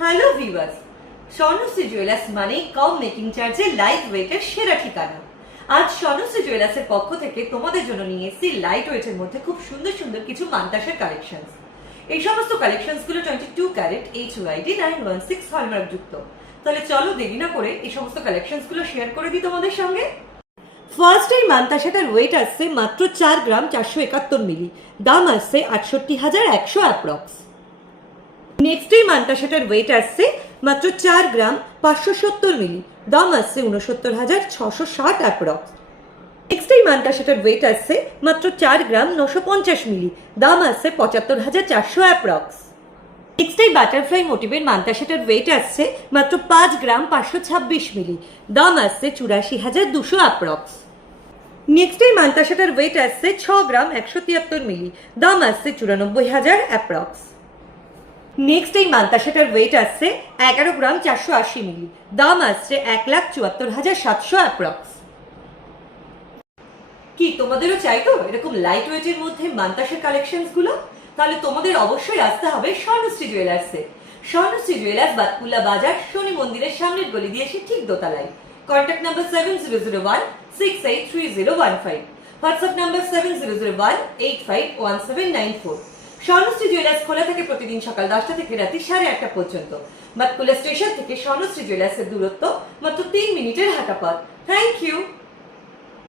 Hello viewers, Swarnashri jewellers মানে কম making চার্জে light ওয়েটের সেরা ঠিকানা। আজ স্বর্ণশ্রী জুয়েলার্সের পক্ষ থেকে তোমাদের জন্য নিয়ে এসেছি লাইট ওয়েটের মধ্যে খুব সুন্দর সুন্দর কিছু মানতাসের কালেকশন। এই সমস্ত কালেকশন গুলো 22 ক্যারেট HUID 916 হলমার্ক যুক্ত। তাহলে চলো দেরি না করে এই সমস্ত কালেকশন গুলো শেয়ার করে দিই তোমাদের সঙ্গে। ফার্স্ট এই মানতাসাটার ওয়েট আসছে মাত্র 4 গ্রাম 471 মিলি, দাম আসছে 68,100 অ্যাপ্রক্স। নেক্সট এই মানতাসাটার ওয়েট আসছে মাত্র 4 গ্রাম 570 মিলি, দাম আসছে 69,660 অ্যাপ্রক্স। নেক্সট এই মানতাসাটার ওয়েট আসছে মাত্র 4 গ্রাম 950 মিলি, দাম আসছে 75,400 অ্যাপ্রক্স। নেক্সট এই বাটারফ্লাই মোটিভের মানতাসাটার ওয়েট আসছে মাত্র 5 গ্রাম 526 মিলি, দাম আসছে 84,200 অ্যাপ্রক্স। নেক্সট এই মানতাসাটার ওয়েট আসছে 6 গ্রাম 173 মিলি, দাম আসছে 94,000 অ্যাপ্রক্স। নেক্সট এই মানতাসাটার ওয়েট আসছে 11 গ্রাম 480 মিলি, দাম আসছে 1,74,700 অ্যাপ্রক্স। কি তোমাদেরও চাই তো এরকম লাইট ওয়েটের মধ্যে মানতাসের কালেকশনস গুলো? তাহলে তোমাদের অবশ্যই আসতে হবে স্বর্ণশ্রী জুয়েলার্সে। স্বর্ণশ্রী জুয়েলার্স বাতকুল্লা বাজার, শনি মন্দিরের সামনের গলি দিয়ে এসে ঠিক দোতলায়। Contact number 7001683015, WhatsApp number 7001851794। Swarnashree jewellers খোলা থাকে প্রতিদিন সকাল 10টা থেকে রাত্রি 8:30 পর্যন্ত। বাতকুল্লা স্টেশন থেকে স্বর্ণশ্রী জুয়েলার্সের দূরত্ব মাত্র 3 মিনিটের হাঁটা পথ। Thank you.